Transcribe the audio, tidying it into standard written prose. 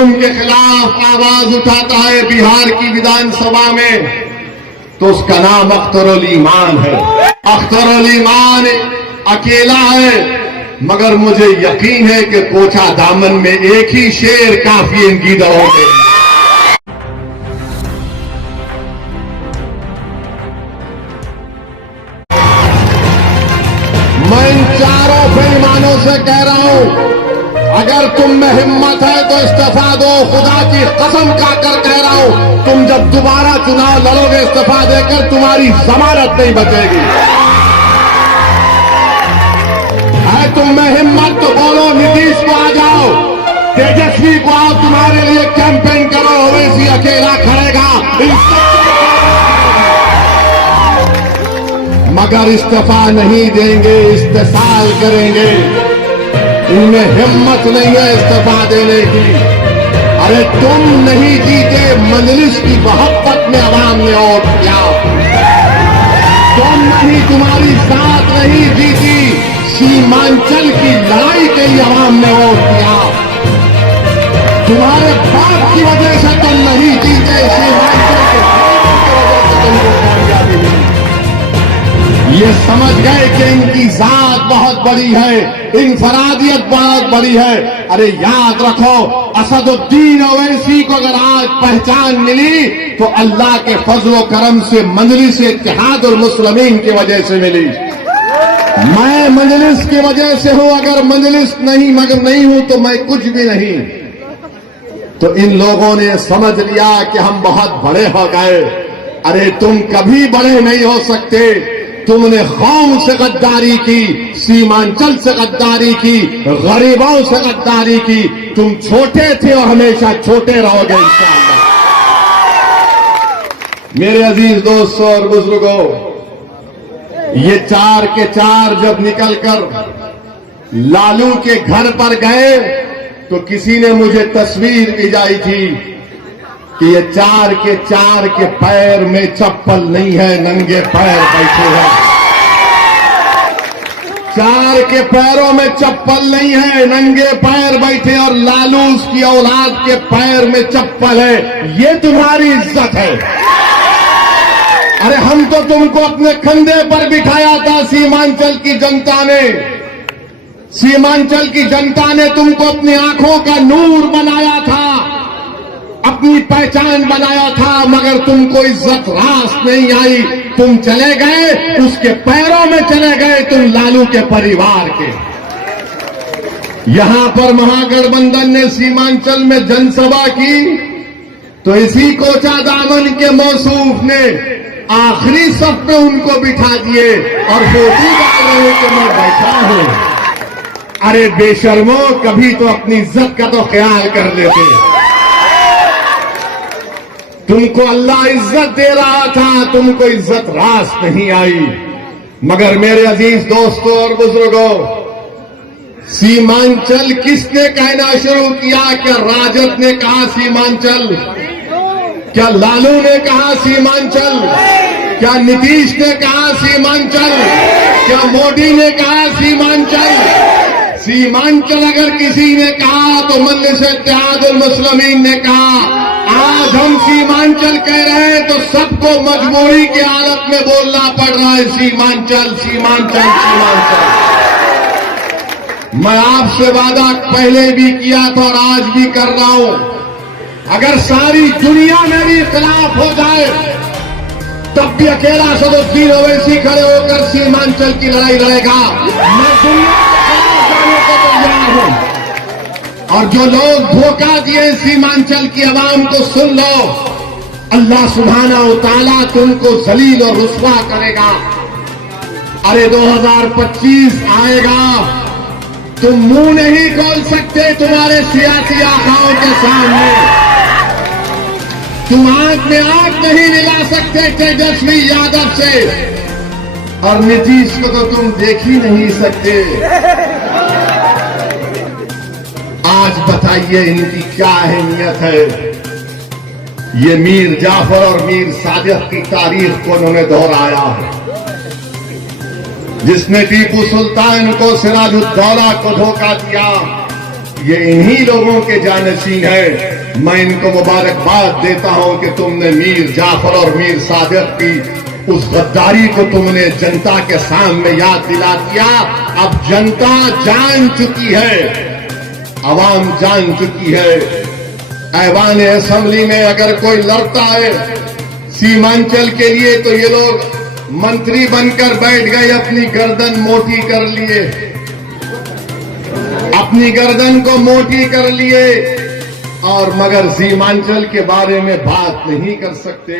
जुल्म के खिलाफ आवाज उठाता है बिहार की विधानसभा में, तो उसका नाम अख्तरुल ईमान है। अख्तरुल ईमान अकेला है, मगर मुझे यकीन है कि पोछा दामन में एक ही शेर काफी इनकी दौड़ में। मैं इन चारों बेईमानों से कह रहा हूं, अगर तुम में हिम्मत है तो इस्तीफा दो। खुदा की कसम खाकर कह रहा हूं, तुम जब दोबारा चुनाव लड़ोगे इस्तीफा देकर, तुम्हारी जमानत नहीं बचेगी। है तुम में हिम्मत तो बोलो, नीतीश को आ जाओ, तेजस्वी को आओ, तुम्हारे लिए कैंपेन करो। ओवैसी अकेला खड़ेगा, मगर इस्तीफा नहीं देंगे, इस्तेसाल करेंगे। इनमें हिम्मत नहीं है इस्तीफा देने की। अरे तुम नहीं जीते, मजलिस की मोहब्बत में अवाम ने वोट किया। तुम नहीं, तुम्हारी साथ नहीं जीती, सीमांचल की लड़ाई के लिए अवाम ने वोट किया। तुम्हारे बाप की वजह से तुम नहीं जीते, सीमांचल के तुमको कामयाबी मिली। ये समझ गए कि इनकी जात बहुत बड़ी है, इनफरादियत बहुत बड़ी है। अरे याद रखो, असदुद्दीन ओवैसी को अगर आज पहचान मिली तो अल्लाह के फजल करम से, मजलिस इत्तेहाद और मुस्लिमीन की वजह से मिली। मैं मजलिस की वजह से हूं, अगर मजलिस नहीं मगर नहीं हूं तो मैं कुछ भी नहीं। तो इन लोगों ने समझ लिया कि हम बहुत बड़े हो गए। अरे तुम कभी बड़े नहीं हो सकते। तुमने कौम से गद्दारी की, सीमांचल से गद्दारी की, गरीबों से गद्दारी की। तुम छोटे थे और हमेशा छोटे रहोगे इंशाअल्लाह। मेरे अजीज दोस्तों और बुजुर्गों, ये चार के चार जब निकलकर लालू के घर पर गए तो किसी ने मुझे तस्वीर भिजाई थी कि ये चार के पैर में चप्पल नहीं है, नंगे पैर बैठे हैं। चार के पैरों में चप्पल नहीं है, नंगे पैर बैठे, और लालू उसकी औलाद के पैर में चप्पल है। ये तुम्हारी इज्जत है। अरे हम तो तुमको अपने कंधे पर बिठाया था। सीमांचल की जनता ने, सीमांचल की जनता ने तुमको अपनी आंखों का नूर बनाया था, अपनी पहचान बनाया था, मगर तुमको इज्जत रास नहीं आई। तुम चले गए, उसके पैरों में चले गए, तुम लालू के परिवार के। यहां पर महागठबंधन ने सीमांचल में जनसभा की तो इसी कोचा दामन के मौसूफ ने आखिरी सफ पे उनको बिठा दिए और फोटो डाल रहे कि मैं बैठा हूं। अरे बेशर्मो, कभी तो अपनी इज्जत का तो ख्याल कर लेते। तुमको अल्लाह इज्जत दे रहा था, तुमको इज्जत रास नहीं आई। मगर मेरे अजीज दोस्तों और बुजुर्गों, सीमांचल किसने कहना शुरू किया? क्या राजद ने कहा सीमांचल? क्या लालू ने कहा सीमांचल? क्या नीतीश ने कहा सीमांचल? क्या मोदी ने कहा सीमांचल? सीमांचल अगर किसी ने कहा तो मजलिस इत्तेहादुल मुस्लिमीन ने कहा। आज हम सीमांचल कह रहे हैं तो सबको मजबूरी की हालत में बोलना पड़ रहा है सीमांचल, सीमांचल, सीमांचल। मैं आपसे वादा पहले भी किया था और आज भी कर रहा हूं, अगर सारी दुनिया मेरे खिलाफ हो जाए तब भी अकेला असदुद्दीन ओवैसी खड़े होकर सीमांचल की लड़ाई लड़ेगा। मैं दुनिया के खिलाफ जाने को तैयार हूं। और जो लोग धोखा दिए सीमांचल की आवाम को, सुन लो, अल्लाह सुब्हानहू व तआला तुमको जलील और रुस्वा करेगा। अरे 2025 आएगा, तुम मुंह नहीं खोल सकते तुम्हारे सियासी आकाओं के सामने। तुम आंख में आंख नहीं मिला सकते तेजस्वी यादव से, और नीतीश को तो तुम देख ही नहीं सकते। आज बताइए इनकी क्या अहमियत है? ये मीर जाफर और मीर सादिक की तारीख को उन्होंने दोहराया है। जिसने टीपू सुल्तान को, सिराजुद्दौला को धोखा दिया, ये इन्हीं लोगों के जानशीन है। मैं इनको मुबारकबाद देता हूं कि तुमने मीर जाफर और मीर सादिक की उस गद्दारी को तुमने जनता के सामने याद दिला दिया। अब जनता जान चुकी है, अवाम जान चुकी है। ऐवान असेंबली में अगर कोई लड़ता है सीमांचल के लिए तो ये लोग मंत्री बनकर बैठ गए, अपनी गर्दन मोटी कर लिए, अपनी गर्दन को मोटी कर लिए, और मगर सीमांचल के बारे में बात नहीं कर सकते।